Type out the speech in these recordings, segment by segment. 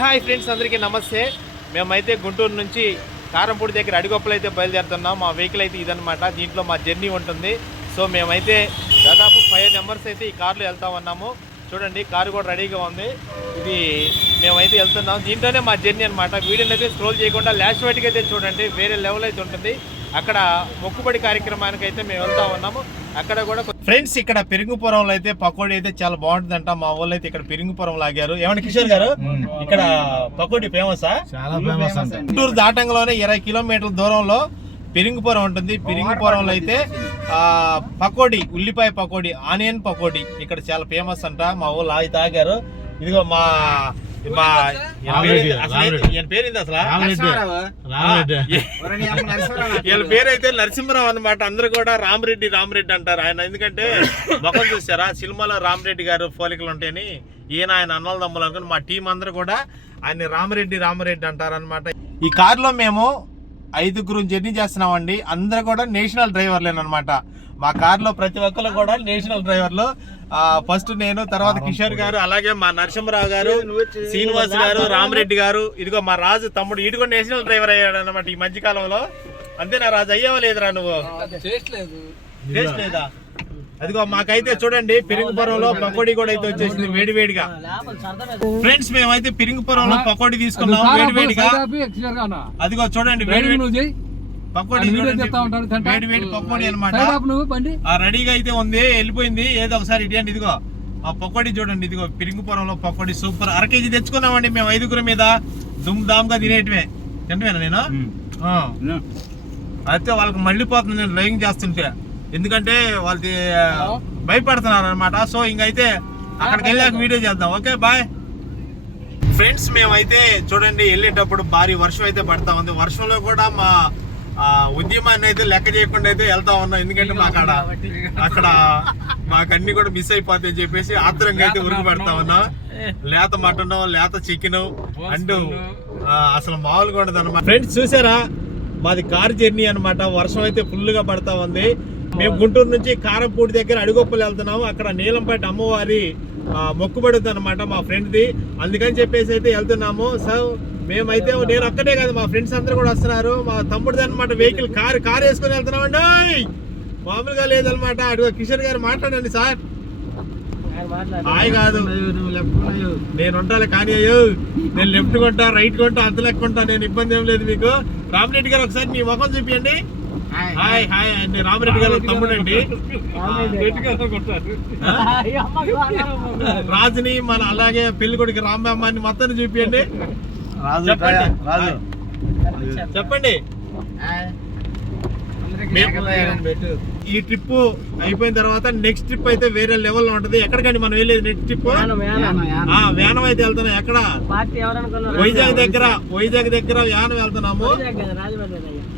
Hi friends, అందరికీ నమస్తే. మేమైతే గుంటూరు నుంచి కారంపూడి దగ్గర అడిగొప్పలు అయితే బయలుదేరుతున్నాం. మా వెహికల్ అయితే ఇదనమాట. దీంట్లో మా జర్నీ ఉంటుంది. సో మేమైతే దాదాపు 5 మెంబర్స్ అయితే ఈ కార్లో వెళ్తా ఉన్నాము. చూడండి, కారు కూడా రెడీగా ఉంది. ఇది మేమైతే వెళ్తున్నాం. దీంట్లోనే మా జర్నీ అనమాట. వీడియోని అయితే స్క్రోల్ చేయకుండా లాస్ట్ వైట్కి అయితే చూడండి, వేరే లెవెల్ అయితే ఉంటుంది. అక్కడ మొక్కుబడి కార్యక్రమానికి అయితే మేము వెళ్తా ఉన్నాము. అక్కడ కూడా ఫ్రెండ్స్, ఇక్కడ పెరుగుపురంలో అయితే పకోడీ అయితే చాలా బాగుంటుందంట. మా వాళ్ళు అయితే ఇక్కడ పెరుగుపురం లాగారు. ఏమంటే కిషోర్ గారు, ఇక్కడ పకోడీ ఫేమసా? చాలా ఫేమస్ అంట. గుంటూరు దాటంలోనే 20 కిలోమీటర్ల దూరంలో పెరుగుపురం ఉంటుంది. పెరుగుపురంలో అయితే పకోడీ, ఉల్లిపాయ పకోడీ, ఆనియన్ పకోడీ ఇక్కడ చాలా ఫేమస్ అంట. మా వాళ్ళు ఆగి తాగారు. ఇదిగో మా పేరు అసలు వీళ్ళ పేరు అయితే నరసింహరావు అనమాట. అందరూ కూడా రామరెడ్డి అంటారు ఆయన. ఎందుకంటే ముఖం చూసారా, సినిమాలో రామరెడ్డి గారు పోలికలు ఉంటాయని ఈయన ఆయన అన్నల దమ్ములు అనుకుని మా టీం అందరూ కూడా ఆయన రామరెడ్డి అంటారు అనమాట. ఈ కారులో మేము 5 జర్నీ చేస్తున్నామండి. అందరూ కూడా నేషనల్ డ్రైవర్లేనమాట. మా కార్లో ప్రతి ఒక్కరు కూడా నేషనల్ డ్రైవర్లు. ఫస్ట్ నేను, తర్వాత కిషోర్ గారు, అలాగే మా నరసింహరావు గారు, శ్రీనివాస్ గారు, రామరెడ్డి గారు, ఇదిగో మా రాజు తమ్ముడు, ఇటు కూడా నేషనల్ డ్రైవర్ అయ్యాడు అనమాట ఈ మధ్య కాలంలో. అంతేనా రాజు, అయ్యావా లేదురా నువ్వు? టేస్ట్ లేదా? అదిగో మాకైతే చూడండి, పెరుగుపురంలో పకోడీ కూడా అయితే వచ్చేసింది వేడివేడిగా. ఫ్రెండ్స్, మేమైతే పెరుగుపురంలో పకోడీ తీసుకున్నాం వేడివేడిగా. అదిగో చూడండి, వేడి పకోడీ, వేడి పకోడీ అనమాట. రెడీగా అయితే ఉంది, వెళ్ళిపోయింది. ఏదో ఒకసారి ఇటు ఇదిగో ఆ పకోడీ చూడండి. ఇదిగో పెరుగుపురంలో పకోడీ సూపర్. 1 కేజీ తెచ్చుకున్నామండి మేము 5 మీద. దుమ్ దామ్ గా తింటవేనా నేను? అయితే వాళ్ళకి మళ్ళీపోతుంది నేను డ్రైవింగ్ చేస్తుంటే, ఎందుకంటే వాళ్ళకి భయపడుతున్నారు అనమాట. సో ఇంకైతే అక్కడికి వెళ్ళాక వీడియో చేద్దాం. Okay, bye friends. మేమైతే చూడండి, వెళ్ళేటప్పుడు భారీ వర్షం అయితే పడతా ఉంది. వర్షంలో కూడా మా ఉద్యమాన్ని అయితే లెక్క చేయకుండా అయితే వెళ్తా ఉన్నాం. ఎందుకంటే అక్కడ మాకన్నీ కూడా మిస్ అయిపోతాయని చెప్పేసి ఆత్రంగా అయితే ఉరికి పెడతా ఉన్నాం. లేత మటన్, లేత చికెన్ అంటూ అసలు మామూలుగా ఉండదు అనమాట. ఫ్రెండ్స్ చూసారా, మాది కార్ జర్నీ అనమాట. వర్షం అయితే ఫుల్ గా పడతా ఉంది. మేము గుంటూరు నుంచి కారంపూడి దగ్గర అడిగొప్పలు వెళ్తున్నాము. అక్కడ నీలంపేట అమ్మవారి మొక్కుబడుతుంది అనమాట మా ఫ్రెండ్ది. అందుకని చెప్పేసి అయితే వెళ్తున్నాము. సో మేమైతే, నేను ఒక్కటే కాదు, మా ఫ్రెండ్స్ అందరూ కూడా వస్తున్నారు. మా తమ్ముడిది అనమాట వెహికల్, కారు వేసుకొని వెళ్తున్నామండి. మామూలుగా లేదనమాట. అడుగు కిషోర్ గారు మాట్లాడండి సార్. హాయ్ కాదు, నేను ఉంటాను కానీ అయ్యో, నేను లెఫ్ట్ కొంటా, రైట్ కొంటా, అంత లెక్క కొంటా, నేను ఇబ్బంది ఏం లేదు మీకు. రామరెడ్డి గారు ఒకసారి మీ ముఖం చూపియండి. హాయ్ హాయ్ అండి, రామరెడ్డి గారు తమ్ముడు అండి. రాజుని మన, అలాగే పెళ్లి కొడుకు రాంబామ్మని మొత్తాన్ని చూపియండి. చెప్పండి. ఈ ట్రిప్ అయిపోయిన తర్వాత నెక్స్ట్ ట్రిప్ అయితే వేరే లెవెల్లో ఉంటది. ఎక్కడికండి మనం వెళ్ళేది నెక్స్ట్ ట్రిప్? వ్యానం అయితే వెళ్తున్నాం. ఎక్కడ? వైజాగ్ దగ్గర వ్యానం వెళ్తున్నాము.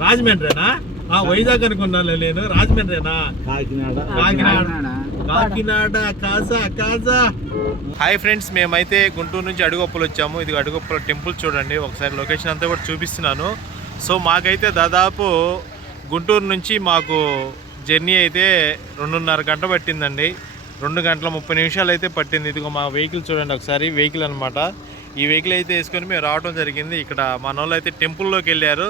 రాజమండ్రేనా? వైజాగ్ అనుకున్నాను నేను. రాజమండ్రేనా? కాకినాడ. కాజా. హాయ్ ఫ్రెండ్స్, మేమైతే గుంటూరు నుంచి అడిగొప్పలు వచ్చాము. ఇది అడిగొప్పల టెంపుల్ చూడండి. ఒకసారి లొకేషన్ అంతా కూడా చూపిస్తున్నాను. సో మాకైతే దాదాపు గుంటూరు నుంచి మాకు జర్నీ అయితే 2.5 గంట పట్టిందండి. 2 గంటల 30 నిమిషాలు అయితే పట్టింది. ఇదిగో మా వెహికల్ చూడండి ఒకసారి. వెహికల్ అనమాట. ఈ వెహికల్ అయితే వేసుకొని మేము రావడం జరిగింది. ఇక్కడ మన వాళ్ళు అయితే టెంపుల్లోకి వెళ్ళారు.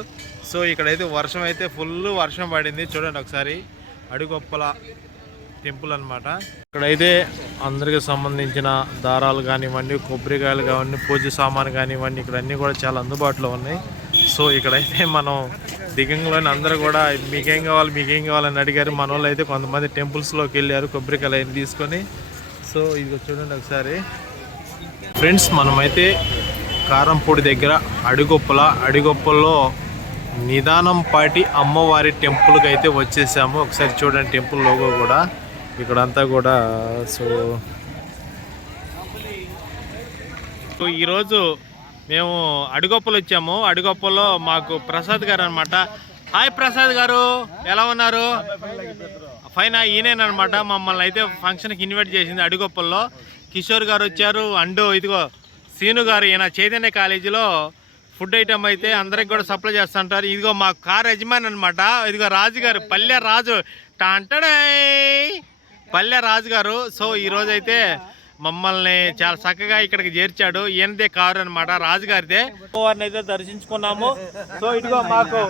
సో ఇక్కడైతే వర్షం అయితే ఫుల్ వర్షం పడింది. చూడండి ఒకసారి, అడిగొప్పల టెంపుల్ అనమాట. ఇక్కడైతే అందరికి సంబంధించిన దారాలు కానివ్వండి, కొబ్బరికాయలు కానివ్వండి, పూజ సామాను కానివ్వండి, ఇక్కడ అన్నీ కూడా చాలా అందుబాటులో ఉన్నాయి. సో ఇక్కడైతే మనం దిగంలోని అందరూ కూడా మీకేం కావాలని అడిగారు. మన వాళ్ళు అయితే కొంతమంది టెంపుల్స్లోకి వెళ్ళారు కొబ్బరికాయలు అయిన తీసుకొని. సో ఇది చూడండి ఒకసారి ఫ్రెండ్స్. మనమైతే కారంపూడి దగ్గర అడిగొప్పల్లో నిదానంపాటి అమ్మవారి టెంపుల్కి అయితే వచ్చేసాము. ఒకసారి చూడండి టెంపుల్ లోగో కూడా ఇక్కడంతా కూడా. సో ఈరోజు మేము అడిగొప్పలు వచ్చాము. అడిగొప్పలో మాకు ప్రసాద్ గారు అనమాట. హాయ్ ప్రసాద్ గారు, ఎలా ఉన్నారు? ఫైన్. ఈయనేనమాట మమ్మల్ని అయితే ఫంక్షన్కి ఇన్వైట్ చేసింది అడిగొప్పల్లో. కిషోర్ గారు వచ్చారు. అండ్ ఇదిగో సీను గారు, ఈయన చైతన్య కాలేజీలో ఫుడ్ ఐటమ్ అయితే అందరికి కూడా సప్లై చేస్తుంటారు. ఇదిగో మా కార్ యజమాని అనమాట. ఇదిగో రాజు గారు, పల్లె రాజు గారు. సో ఈరోజు అయితే మమ్మల్ని చాలా చక్కగా ఇక్కడికి చేర్చాడు. ఈయనదే కారు అనమాట, రాజుగారిదే. వారిని అయితే దర్శించుకున్నాము. సో ఇదిగో మాకు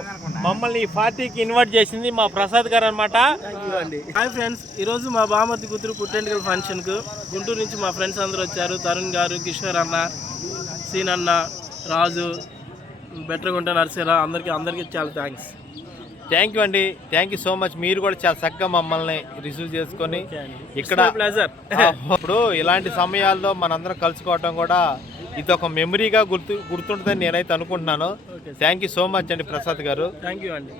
మమ్మల్ని ఈ పార్టీకి ఇన్వైట్ చేసింది మా ప్రసాద్ గారు అనమాట. హాయ్ ఫ్రెండ్స్, ఈరోజు మా బామర్ది కూతురు పుట్టెంటుకల ఫంక్షన్కు గుంటూరు నుంచి మా ఫ్రెండ్స్ అందరూ వచ్చారు. తరుణ్ గారు, కిషోర్ అన్న, సీన్ అన్న, రాజు, బెట్టరగుంట నర్సరా, అందరికీ చాలా థ్యాంక్ యూ అండి. Thank you so much. మీరు కూడా చాలా చక్కగా మమ్మల్ని రిసీవ్ చేసుకొని ఇక్కడ ప్లెజర్. ఇప్పుడు ఇలాంటి సమయాల్లో మనందరం కలుసుకోవటం కూడా ఇది ఒక మెమరీగా గుర్తుంటుందని నేనైతే అనుకుంటున్నాను. థ్యాంక్ యూ సో మచ్ అండి ప్రసాద్ గారు. థ్యాంక్ యూ అండి.